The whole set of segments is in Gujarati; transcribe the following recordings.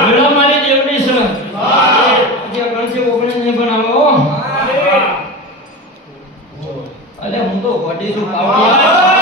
મેળા મારી દેવની છે જે ગણસે ઓગણે નહીં બનાવો અલે હું તો ગોડી છું પાવડિયા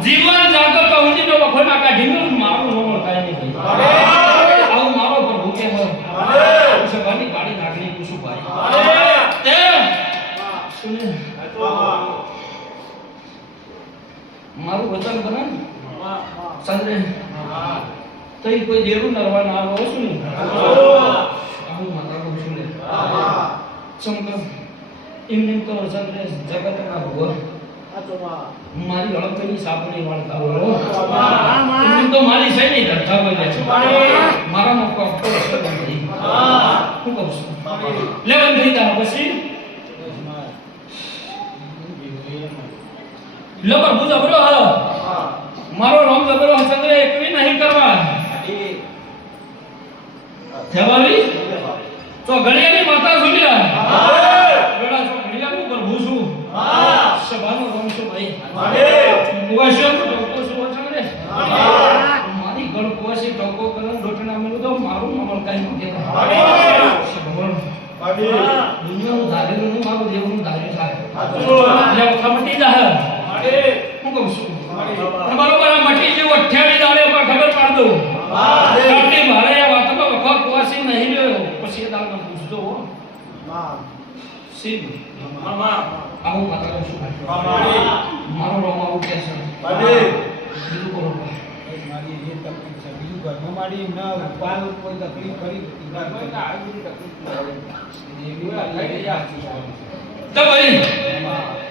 જીવન જાતો તો ઉડી નો વખો ના કાઢી નો મારું નો થાય નહીં આવું મારો પર ભૂકે હોય સભાની ગાડી નાખની પૂછું ભાઈ તે સુને મારું વચન બને ચંદ્રે તો ઈ કોઈ દેરું નરવા ના આવો છું ને હું માતા કહું છું લે ચમક એમને તો ચંદ્રે જગતના ભગવાન મારી અળકની સાપણી વાળતા હો એમને તો મારી સહી નહીં ધરતા બોલે છે મારા મોકો આપતો છે બંધી હું કહું છું લે બંધી તા પછી લો પ્રભુ જબરો હ મારો રામ જબરો ચંદ્ર એકવી નહીં કરવા થેવાલી તો ઘડિયાની માતા સુલ્યા બેડા તો ઘડિયાનું પ્રભુ છું સભાનો રામ છું ભાઈ કુવાશો ટોકો છું ચંદ્ર મારી ગળ કુવાશી ટોકો કરો ડોટના મેલું તો મારું નામ કાઈ ન કહેતા ભગવાન દુનિયાનું ધારેલું નહીં મારું દેવનું ધાર્યું થાય એટલે ખમટી જાય હું કહું છું બરોબર આ મટી જેવું 28 દાડે પર ખબર પાડ દો આપણી મારે આ વાતમાં વખત કુવાસી નહીં રહ્યો પછી એ દાડમાં પૂછજો હો સીધ આવું માતા કહું છું મારો રોમ આવું કે છે બીજું કરો મારી એ તકલીફ છે બીજું ઘરમાં મારી ના ઉપાય કોઈ તકલીફ કરી તો ભાઈ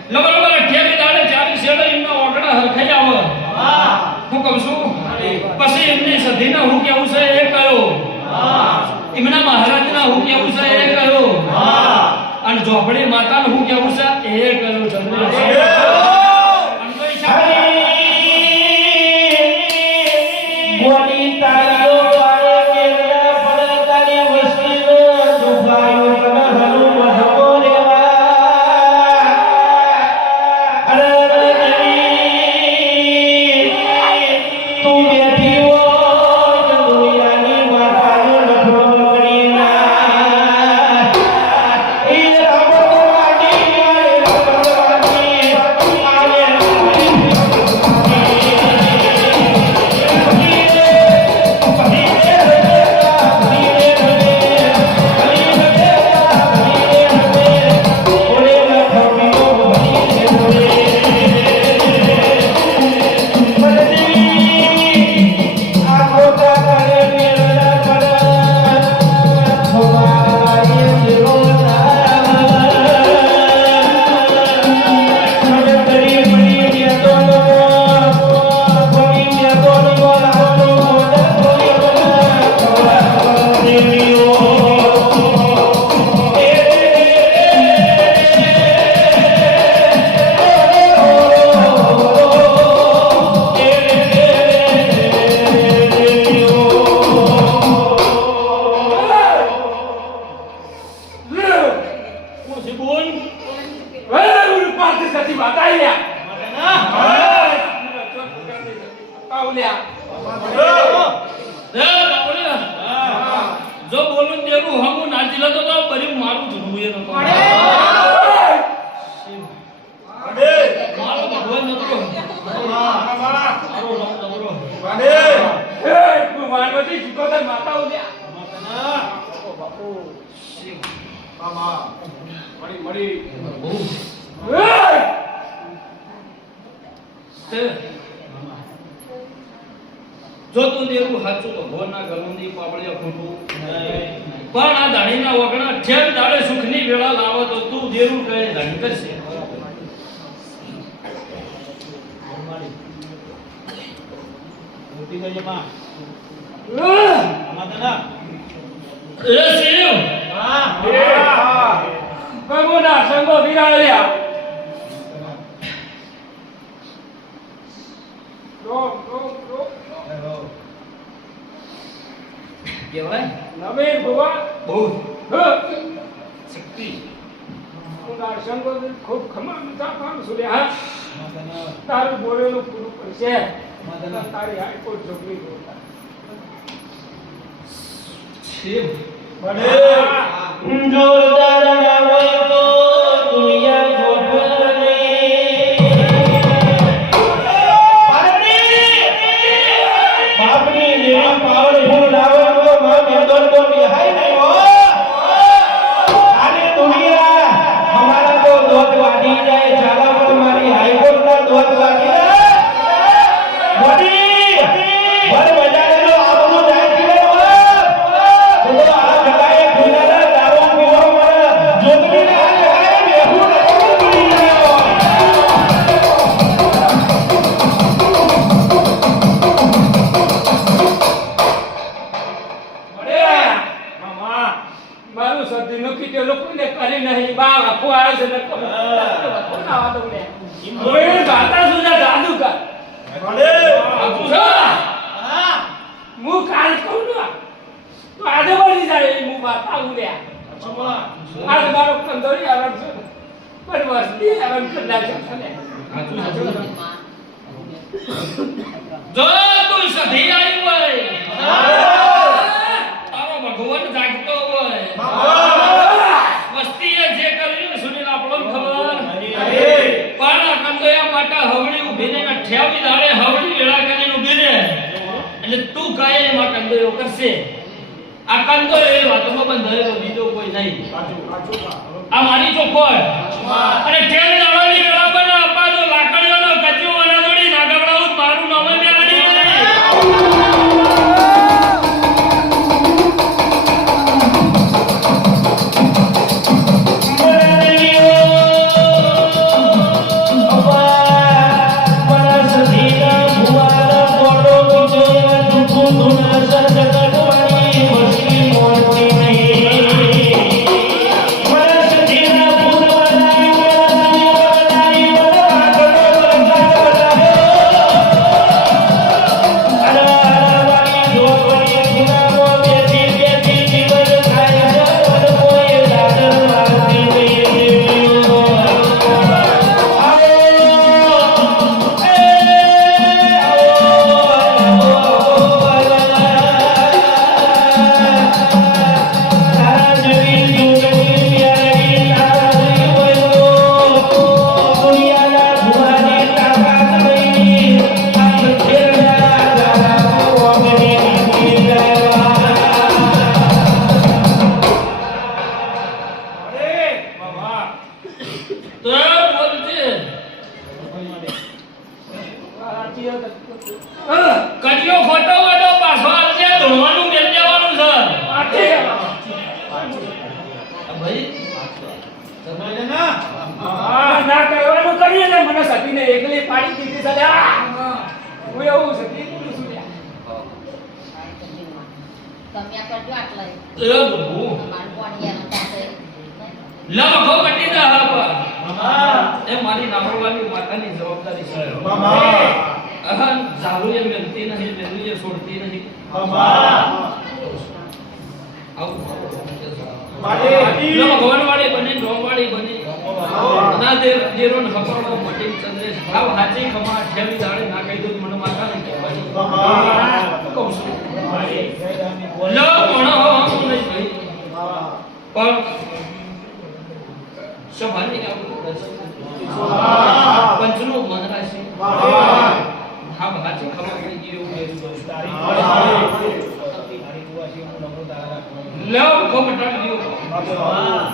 લો બરોબર 28 દાડે 40 શેડે એમના ઓગણા હરખાઈ આવે હું કહું છું પછી એમની સધીના હું કેવું છે એ કયો એમના મહારાજના હું કેવું છે એ કયો અને ઝોપડી માતાનું હું કેવું છે એ કયો ચંદ્ર જો બોલું દેવું હમું નાચી લેતો તો બરી મારું ધૂળું એ નતો મારો ભગવાન નતો મારો રામ જબરો તું માનવતી ચુકોતર માતા ઉલ્યા બાપુ શિવ મામા મળી બહુ જો તું દેવું સાચું તો ભોના ગલુંની પાપડીઓ ખોટું પણ આ દાણીના વગણા ઠેર દાડે સુખની વેળા લાવો તો તું દેવું કહે ધણી કરશે મોટી ગઈ માં અમાદના એ શિવ હા કમોના સંગો વિરાળ્યા કેવાય નવીન ભુવા બહુ શક્તિ ઉના સંગો ખૂબ ખમા કામ સુર્યા તારું બોલેલું પૂરું પડશે તારી હાઈ કોઈ છોકરી શિવ બને જોરદાર નામે તો દુનિયા જોડને બાપની દેવી પાવરફુલ લાવે તો માં મેદોર તો નિહાય નહીં હો આને દુનિયા હમારા તો દોત વાડી જાય ચાલા પર મારી હાઈકોર્ટ ના દોત વાડી મારું સદી નોખી તે લોકોને કરી નહીં બા આપો આવે છે ને કોણ આવા દઉં લે ઓય ગાતા સુજા જાદુ કર આપું છો હું કાલ કહું ને તો આજે વળી જાય હું બાતા હું લે આજ મારો કંદોરી આરામ છે પણ વસ્તી આરામ કરતા છે ને જો તું સધી આવી હોય તારો ભગવાન જાગતો હોય વસ્તીએ જે કર્યું સુનીલ આપણો ખબર પાણા કંદોયા માટા હવડી ઊભી ને ઠેવી દાડે હવડી વેળા કરીને ઊભી ને એટલે તું કાય એમાં કંદોયો કરશે આ કંદોયો એ વાતમાં બંધાયેલો બીજો કોઈ નહીં આ મારી ચોખવટ અને ઠેવી દાડોની વેળા પર આપા જો લાકડીઓનો કચરો અનાજોડી નાગવડાવું મારું નામે મેળવી કડિયો ખોટો વાડો પાછો આવજે ધોવાનું મેલ દેવાનું છે ભાઈ સમજે ના ના કરવાનું કરીએ ને મને સતીને એકલી પાડી દીધી છે લ્યા હું એવું સતી બોલું છું લ્યા તમે આ કરજો આટલા એ બહુ મારું પાણીયાનું પાસે લખો કટી દે હા એ મારી નામરવાની માતાની જવાબદારી છે અહન ચાલુ એ મેલતી નહીં મેલું એ છોડતી નહીં ભગવાન વાળી બની ડોમ વાળી બની ના દેરો ને હકડો મટી ચંદ્રેશ ભાવ હાચી ખમા ઠેવી દાડે ના કહી દઉં મને માતા ને કહેવાય કહું છું લો પણ હું નહીં ભાઈ પણ સભાની પંચનો મન રાશિ હા હાચી ખમા કહી ગયો લો કોમટાડી દિયો